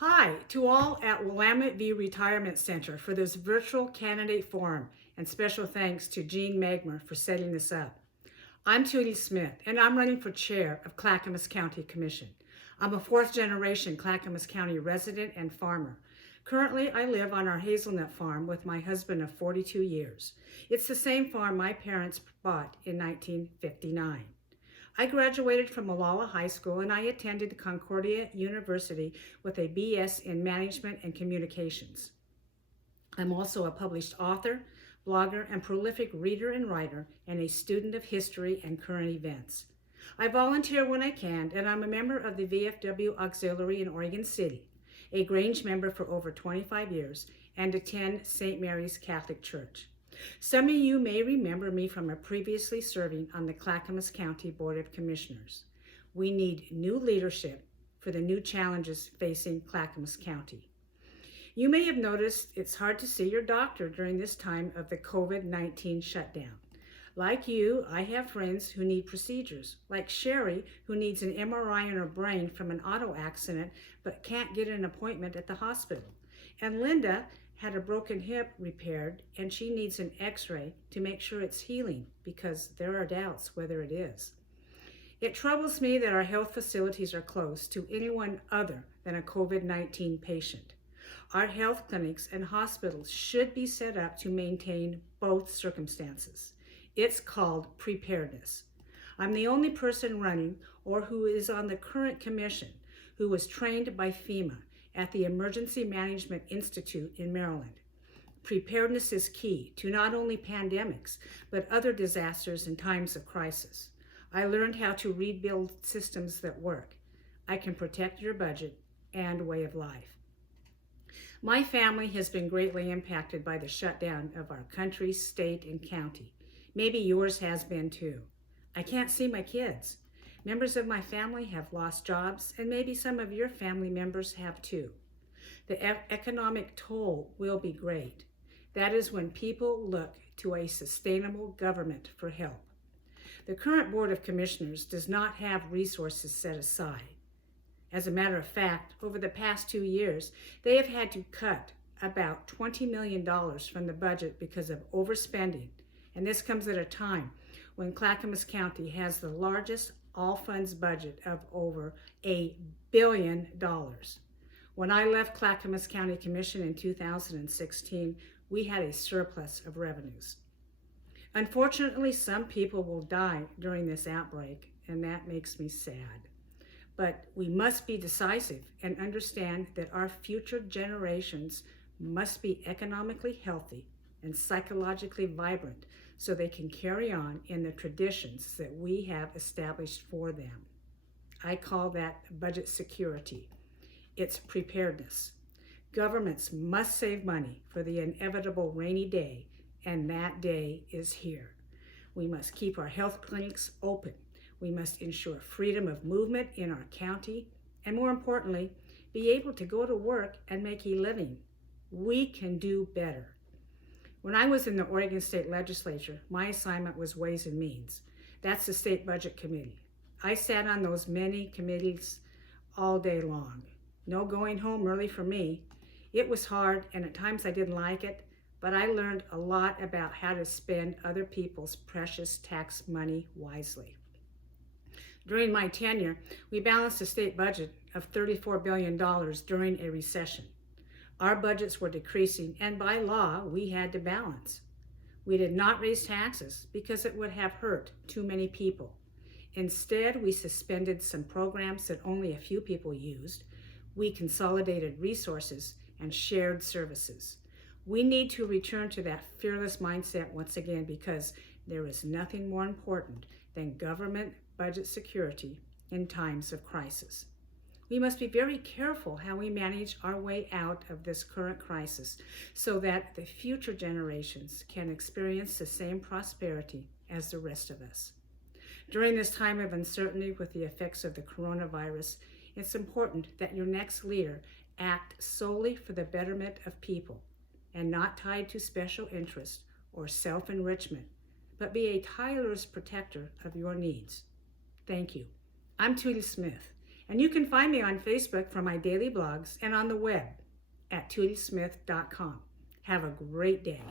Hi to all at Willamette V Retirement Center for this virtual candidate forum, and special thanks to Jean Magmer for setting this up. I'm Tootie Smith, and I'm running for chair of Clackamas County Commission. I'm a fourth generation Clackamas County resident and farmer. Currently, I live on our hazelnut farm with my husband of 42 years. It's the same farm my parents bought in 1959. I graduated from Malala High School and I attended Concordia University with a BS in Management and Communications. I'm also a published author, blogger, and prolific reader and writer, and a student of history and current events. I volunteer when I can, and I'm a member of the VFW Auxiliary in Oregon City, a Grange member for over 25 years, and attend St. Mary's Catholic Church. Some of you may remember me from previously serving on the Clackamas County Board of Commissioners. We need new leadership for the new challenges facing Clackamas County. You may have noticed it's hard to see your doctor during this time of the COVID-19 shutdown. Like you, I have friends who need procedures, like Sherry, who needs an MRI on her brain from an auto accident but can't get an appointment at the hospital. And Linda had a broken hip repaired and she needs an x-ray to make sure it's healing because there are doubts whether it is. It troubles me that our health facilities are closed to anyone other than a COVID-19 patient. Our health clinics and hospitals should be set up to maintain both circumstances. It's called preparedness. I'm the only person running or who is on the current commission who was trained by FEMA at the Emergency Management Institute in Maryland. Preparedness is key to not only pandemics, but other disasters in times of crisis. I learned how to rebuild systems that work. I can protect your budget and way of life. My family has been greatly impacted by the shutdown of our country, state, and county. Maybe yours has been too. I can't see my kids. Members of my family have lost jobs, and maybe some of your family members have too. The economic toll will be great. That is when people look to a sustainable government for help. The current Board of Commissioners does not have resources set aside. As a matter of fact, over the past 2 years, they have had to cut about $20 million from the budget because of overspending, and this comes at a time when Clackamas County has the largest all-funds budget of over $1 billion. When I left Clackamas County Commission in 2016, we had a surplus of revenues. Unfortunately, some people will die during this outbreak, and that makes me sad. But we must be decisive and understand that our future generations must be economically healthy and psychologically vibrant so they can carry on in the traditions that we have established for them. I call that budget security. It's preparedness. Governments must save money for the inevitable rainy day, and that day is here. We must keep our health clinics open. We must ensure freedom of movement in our county, and more importantly, be able to go to work and make a living. We can do better. When I was in the Oregon State Legislature, my assignment was Ways and Means. That's the State Budget Committee. I sat on those many committees all day long. No going home early for me. It was hard, and at times I didn't like it, but I learned a lot about how to spend other people's precious tax money wisely. During my tenure, we balanced a state budget of $34 billion during a recession. Our budgets were decreasing, and by law, we had to balance. We did not raise taxes because it would have hurt too many people. Instead, we suspended some programs that only a few people used. We consolidated resources and shared services. We need to return to that fearless mindset once again because there is nothing more important than government budget security in times of crisis. We must be very careful how we manage our way out of this current crisis so that the future generations can experience the same prosperity as the rest of us. During this time of uncertainty with the effects of the coronavirus, it's important that your next leader act solely for the betterment of people and not tied to special interest or self-enrichment, but be a tireless protector of your needs. Thank you. I'm Tootie Smith, And you can find me on Facebook for my daily blogs and on the web at tootysmith.com. Have a great day.